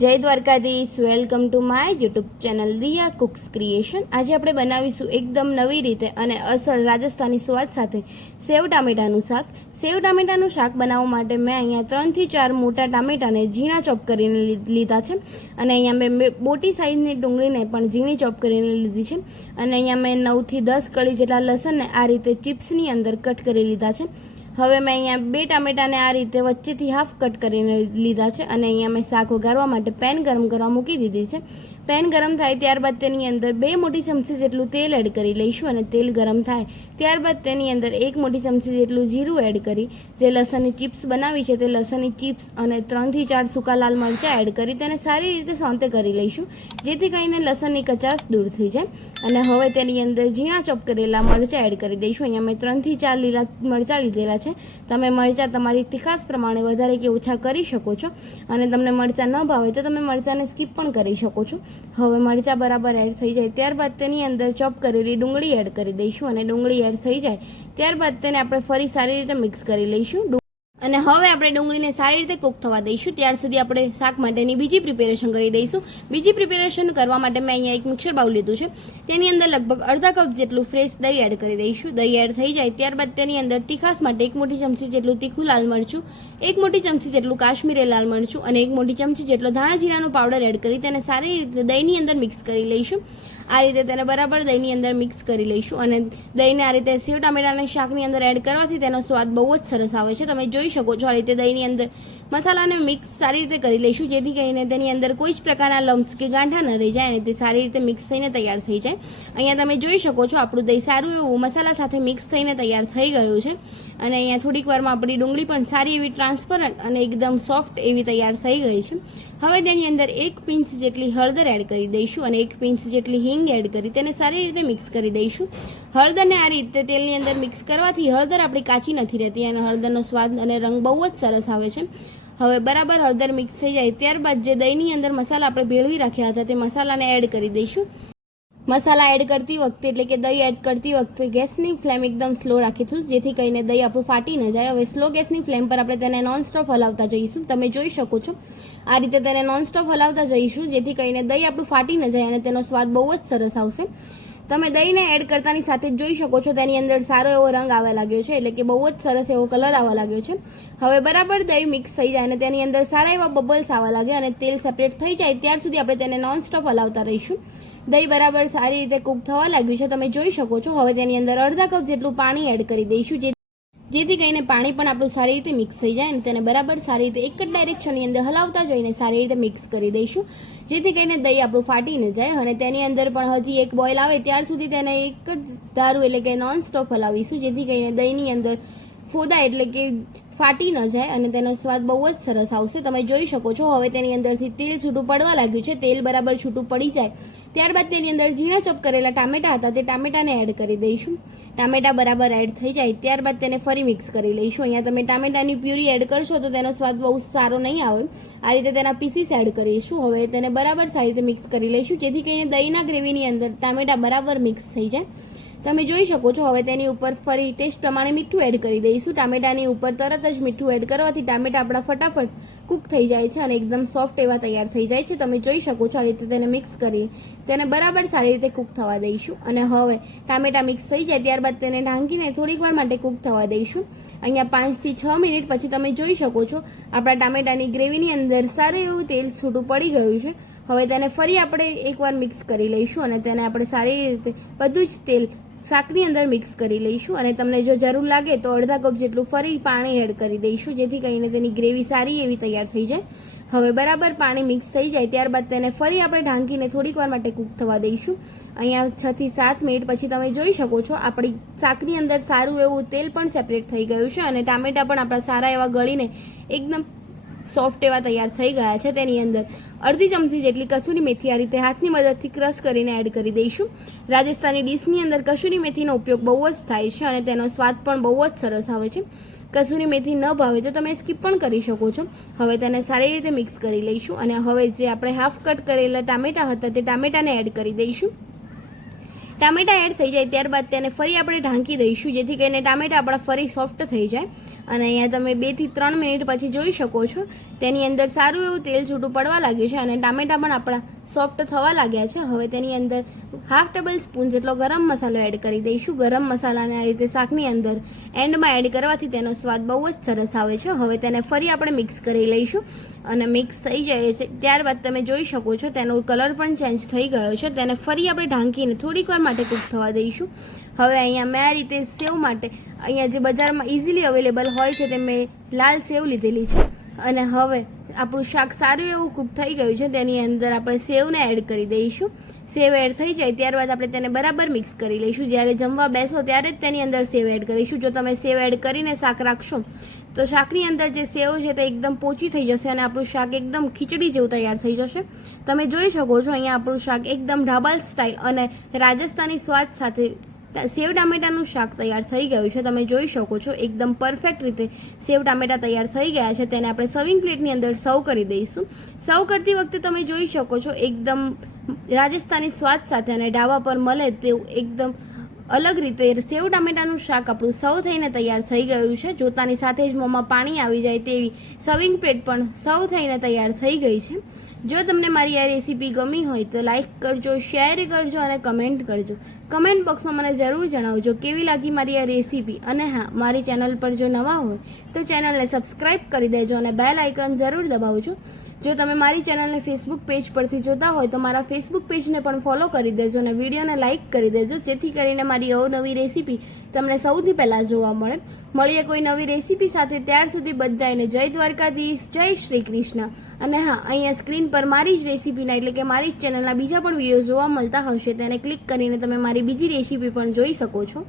જય Dwarkadhish, welcome to my YouTube channel Diya cooks creation. આજે આપણે બનાવીશું એકદમ નવી રીતે અને અસલ રાજસ્થાની સ્વાદ સાથે સેવ ટામેટાનું શાક। સેવ ટામેટાનું શાક બનાવવા માટે મેં અહીંયા 3 થી 4 મોટા ટામેટાને ઝીણા ચોપ કરીને લીધા છે અને અહીંયા મેં મોટી સાઈઝની ડુંગળીને પણ ઝીણી ચોપ કરીને લીધી છે અને અહીંયા મેં 9 થી 10 કળી જેટલા લસણને આ રીતે ચિપ્સની અંદર કટ કરી લીધા છે। હવે મેં અહીંયા 2 ટામેટાને આ રીતે વચ્ચેથી હાફ કટ કરીને લીધા છે અને અહીંયા મેં શાક વઘારવા માટે પેન ગરમ કરવા મૂકી દીધી છે। પેન ગરમ થાય ત્યારબાદ તેની અંદર 2 મોટી ચમચી જેટલું તેલ એડ કરી લઈશું અને તેલ ગરમ થાય ત્યારબાદ તેની અંદર 1 મોટી ચમચી જેટલું જીરું એડ કરી જે લસણની ચિપ્સ બનાવી છે તે લસણની ચિપ્સ અને 3 થી 4 સૂકા લાલ મરચાં એડ કરી તેને સારી રીતે સોંતે કરી લઈશું જેથી કરીને લસણની કચાશ દૂર થઈ જાય। અને હવે તેની અંદર ઝીણા ચોપ કરેલા મરચાં એડ કરી દઈશું। અહીંયા મેં 3 થી 4 લીલા મરચાં લીધેલા છે। તમે મરચાં તમારી તીખાશ પ્રમાણે વધારે કે ઓછા કરી શકો છો અને તમને મરચાં ન ભાવે તો તમે મરચાંને સ્કીપ પણ કરી શકો છો। હવે મરચાં બરાબર એડ થઈ જાય ત્યારબાદ તેની અંદર ચોપ કરેલી ડુંગળી એડ કરી દઈશું અને ડુંગળી એડ થઈ જાય ત્યારબાદ તેને આપણે ફરી સારી રીતે મિક્સ કરી લઈશું અને હવે આપણે ડુંગળીને સારી રીતે કૂક થવા દઈશું। ત્યાર સુધી આપણે શાક માટેની બીજી પ્રિપેરેશન કરી દઈશું। બીજી પ્રિપેરેશન કરવા માટે મેં અહીંયા એક મિક્સર બાઉલ લીધું છે તેની અંદર લગભગ અડધા કપ જેટલું ફ્રેશ દહીં એડ કરી દઈશું। દહીં એડ થઈ જાય ત્યારબાદ તેની અંદર તીખાશ માટે 1 મોટી ચમચી જેટલું તીખું લાલ મરચું, 1 મોટી ચમચી જેટલું કાશ્મીરી લાલ મરચું અને 1 મોટી ચમચી જેટલો ધાણા જીરાનો પાવડર એડ કરી તેને સારી રીતે દહીંની અંદર મિક્સ કરી લઈશું। આ રીતે તેને બરાબર દહીંની અંદર મિક્સ કરી લઈશું અને દહીંને આ રીતે સેવ ટામેટાના શાકની અંદર એડ કરવાથી તેનો સ્વાદ બહુ જ સરસ આવે છે। તમે જોઈ શકો છો આ રીતે દહીંની અંદર મસાલાને મિક્સ સારી રીતે કરી લઈશું જેથી કરીને તેની અંદર કોઈ જ પ્રકારના લમ્સ કે ગાંઠા ન રહી જાય અને તે સારી રીતે મિક્સ થઈને તૈયાર થઈ જાય। અહીંયા તમે જોઈ શકો છો આપણું દહીં સારું એવું મસાલા સાથે મિક્સ થઈને તૈયાર થઈ ગયું છે અને અહીંયા થોડીક વારમાં આપણી ડુંગળી પણ સારી એવી ટ્રાન્સપરન્ટ અને એકદમ સોફ્ટ એવી તૈયાર થઈ ગઈ છે। હવે તેની અંદર 1 પિંચ જેટલી હળદર એડ કરી દઈશું અને 1 પિંચ જેટલી હિંગ એડ કરી તેને સારી રીતે મિક્સ કરી દઈશું। હળદરને આ રીતે તેલની અંદર મિક્સ કરવાથી હળદર આપણી કાચી નથી રહેતી અને હળદરનો સ્વાદ અને રંગ બહુ જ સરસ આવે છે। હવે બરાબર હળદર મિક્સ થઈ જાય ત્યારબાદ જે દહીંની અંદર મસાલા આપણે ભેળવી રાખ્યા હતા તે મસાલાને એડ કરી દઈશું। મસાલા એડ કરતી વખતે એટલે કે દહીં એડ કરતી વખતે ગેસની ફ્લેમ એકદમ સ્લો રાખીશું જેથી કરીને દહીં આપણું ફાટી ન જાય। હવે સ્લો ગેસની ફ્લેમ પર આપણે તેને નોનસ્ટોપ હલાવતા જઈશું। તમે જોઈ શકો છો આ રીતે તેને નોનસ્ટોપ હલાવતા જઈશું જેથી કરીને દહીં આપણું ફાટી ન જાય અને તેનો સ્વાદ બહુ જ સરસ આવશે। તમે દહીંને એડ કરતાની સાથે જ જોઈ શકો છો તેની અંદર સારો એવો રંગ આવવા લાગ્યો છે એટલે કે બહુ જ સરસ એવો કલર આવવા લાગ્યો છે। હવે બરાબર દહીં મિક્સ થઈ જાય અને તેની અંદર સારા એવા બબલ્સ આવવા લાગે અને તેલ સેપરેટ થઈ જાય ત્યાર સુધી આપણે તેને નોનસ્ટોપ હલાવતા રહીશું। દહીં બરાબર સારી રીતે કૂક થવા લાગ્યું છે તમે જોઈ શકો છો। હવે તેની અંદર અડધા કપ જેટલું પાણી એડ કરી દઈશું જેથી કરીને પાણી પણ આપણું સારી રીતે મિક્સ થઈ જાય અને તેને બરાબર સારી રીતે એક જ ડાયરેક્શનની અંદર હલાવતા જઈને સારી રીતે મિક્સ કરી દઈશું જેથી કરીને દહીં આપણું ફાટી ન જાય અને તેની અંદર પણ હજી એક બોઇલ આવે ત્યાર સુધી તેને એક જ ધારું એટલે કે નોન સ્ટોપ હલાવીશું જેથી કરીને દહીંની અંદર ફોદા એટલે કે ફાટી ન જાય અને તેનો સ્વાદ બહુ જ સરસ આવશે। તમે જોઈ શકો છો હવે તેની અંદરથી તેલ છૂટું પડવા લાગ્યું છે। તેલ બરાબર છૂટું પડી જાય ત્યારબાદ તેની અંદર ઝીણા ચોપ કરેલા ટામેટા હતા તે ટામેટાને એડ કરી દઈશું। ટામેટા બરાબર એડ થઈ જાય ત્યારબાદ તેને ફરી મિક્સ કરી લઈશું। અહીંયા તમે ટામેટાની પ્યુરી એડ કરશો તો તેનો સ્વાદ બહુ સારો નહીં આવે। આ રીતે તેના પીસીસ એડ કરીશું। હવે તેને બરાબર સારી રીતે મિક્સ કરી લઈશું જેથી કરીને દહીંના ગ્રેવીની અંદર ટામેટા બરાબર મિક્સ થઈ જાય। તમે જોઈ શકો છો હવે તેની ઉપર ફરી ટેસ્ટ પ્રમાણે મીઠું એડ કરી દઈશું। ટામેટાની ઉપર તરત જ મીઠું એડ કરવાથી ટામેટા આપણા ફટાફટ કૂક થઈ જાય છે અને એકદમ સોફ્ટ એવા તૈયાર થઈ જાય છે। તમે જોઈ શકો છો આ રીતે તેને મિક્સ કરી તેને બરાબર સારી રીતે કૂક થવા દઈશું અને હવે ટામેટા મિક્સ થઈ જાય ત્યારબાદ તેને ઢાંકીને થોડીક વાર માટે કૂક થવા દઈશું। અહીંયા 5 થી 6 મિનિટ પછી તમે જોઈ શકો છો આપણા ટામેટાની ગ્રેવીની અંદર સારું એવું તેલ છૂટું પડી ગયું છે। હવે તેને ફરી આપણે એકવાર મિક્સ કરી લઈશું અને તેને આપણે સારી રીતે બધું જ તેલ શાકની અંદર મિક્સ કરી લઈશું અને તમને જો જરૂર લાગે તો અડધા કપ જેટલું ફરી પાણી એડ કરી દઈશું જેથી કરીને તેની ગ્રેવી સારી એવી તૈયાર થઈ જાય। હવે બરાબર પાણી મિક્સ થઈ જાય ત્યારબાદ તેને ફરી આપણે ઢાંકીને થોડીક વાર માટે કૂક થવા દઈશું। અહીંયા 6 થી 7 મિનિટ પછી તમે જોઈ શકો છો આપણી શાકની અંદર સારું એવું તેલ પણ સેપરેટ થઈ ગયું છે અને ટામેટા પણ આપણા સારા એવા ગળીને એકદમ સોફ્ટ એવા તૈયાર થઈ ગયા છે। તેની અંદર અડધી ચમચી જેટલી કસૂરી મેથી આ રીતે હાથની મદદથી ક્રશ કરીને એડ કરી દઈશું। રાજસ્થાની ડીશની અંદર કસૂરી મેથીનો ઉપયોગ બહુ જ થાય છે અને તેનો સ્વાદ પણ બહુ જ સરસ આવે છે। કસૂરી મેથી ન ભાવે તો તમે સ્કીપ પણ કરી શકો છો। હવે તેને સારી રીતે મિક્સ કરી લઈશું અને હવે જે આપણે હાફ કટ કરેલા ટામેટા હતા તે ટામેટાને એડ કરી દઈશું। ટામેટા એડ થઈ જાય ત્યારબાદ તેને ફરી આપણે ઢાંકી દઈશું જેથી કરીને ટામેટા આપણા ફરી સોફ્ટ થઈ જાય અને અહીંયા તમે 2 થી 3 મિનિટ પછી જોઈ શકો છો તેની અંદર સારું એવું તેલ છૂટું પડવા લાગ્યું છે અને ટામેટાં પણ આપણા સોફ્ટ થવા લાગ્યા છે. હવે તેની અંદર 1/2 ટેબલ સ્પૂન જેટલો ગરમ મસાલો એડ કરી દઈશું. ગરમ મસાલાને આ રીતે શાકની અંદર એન્ડમાં એડ કરવાથી તેનો સ્વાદ બહુ જ સરસ આવે છે. હવે તેને ફરી આપણે મિક્સ કરી લઈશું અને મિક્સ થઈ જાય છે ત્યારબાદ તમે જોઈ શકો છો તેનો કલર પણ ચેન્જ થઈ ગયો છે. તેને ફરી આપણે ઢાંકીને થોડીક વાર માટે કૂક થવા દઈશું. હવે અહીંયા મેં આ રીતે સેવ માટે અહીંયા જે બજારમાં ઇઝીલી અવેલેબલ હોય છે તે મેં લાલ સેવ લીધેલી છે અને હવે આપણું શાક સારું એવું કૂક થઈ ગયું છે. તેની અંદર આપણે સેવને એડ કરી દઈશું. સેવ એડ થઈ જાય ત્યારબાદ આપણે તેને બરાબર મિક્સ કરી લઈશું. જ્યારે જમવા બેસો ત્યારે જ તેની અંદર સેવ એડ કરીશું. જો તમે સેવ એડ કરીને શાક રાખશો તો શાકની અંદર જે સેવ છે તે એકદમ પોચી થઈ જશે અને આપણું શાક એકદમ ખીચડી જેવું તૈયાર થઈ જશે. તમે જોઈ શકો છો અહીંયા આપણું શાક એકદમ ઢાબા સ્ટાઇલ અને રાજસ્થાની સ્વાદ સાથે સેવ ટામેટાનું શાક તૈયાર થઈ ગયું છે. તમે જોઈ શકો છો એકદમ પરફેક્ટ રીતે સેવ ટામેટા તૈયાર થઈ ગયા છે. તેને આપણે સર્વિંગ પ્લેટની અંદર સર્વ કરી દઈશું. સર્વ કરતી વખતે તમે જોઈ શકો છો એકદમ રાજસ્થાની સ્વાદ સાથે અને ઢાબા પર મળે તેવું એકદમ અલગ રીતે સેવ ટામેટાનું શાક આપણું સર્વ થઈને તૈયાર થઈ ગયું છે. જોતાની સાથે જ મોંમાં પાણી આવી જાય તેવી સર્વિંગ પ્લેટ પણ સર્વ થઈને તૈયાર થઈ ગઈ છે. જો તમને મારી આ રેસીપી ગમી હોય તો લાઈક કરજો, શેર કરજો અને કમેન્ટ કરજો. કમેન્ટ બોક્સમાં મને જરૂર જણાવજો કેવી લાગી મારી આ રેસીપી. અને હા, મારી ચેનલ પર જો નવા હોય તો ચેનલને સબસ્ક્રાઈબ કરી દેજો અને બેલ આઇકન જરૂર દબાવજો. જો તમે મારી ચેનલને ફેસબુક પેજ પરથી જોતા હોય તો મારા ફેસબુક પેજને પણ ફોલો કરી દેજો અને વિડીયોને લાઇક કરી દેજો જેથી કરીને મારી અવનવી રેસીપી તમને સૌથી પહેલાં જોવા મળે. મળીએ કોઈ નવી રેસીપી સાથે. ત્યાર સુધી બધાને જય દ્વારકાધીશ, જય શ્રી કૃષ્ણ. અને હા, અહીંયા સ્ક્રીન પર મારી જ રેસીપીના એટલે કે મારી જ ચેનલના બીજા પણ વિડીયો જોવા મળતા હશે તેને ક્લિક કરીને તમે મારી બીજી રેસીપી પણ જોઈ શકો છો.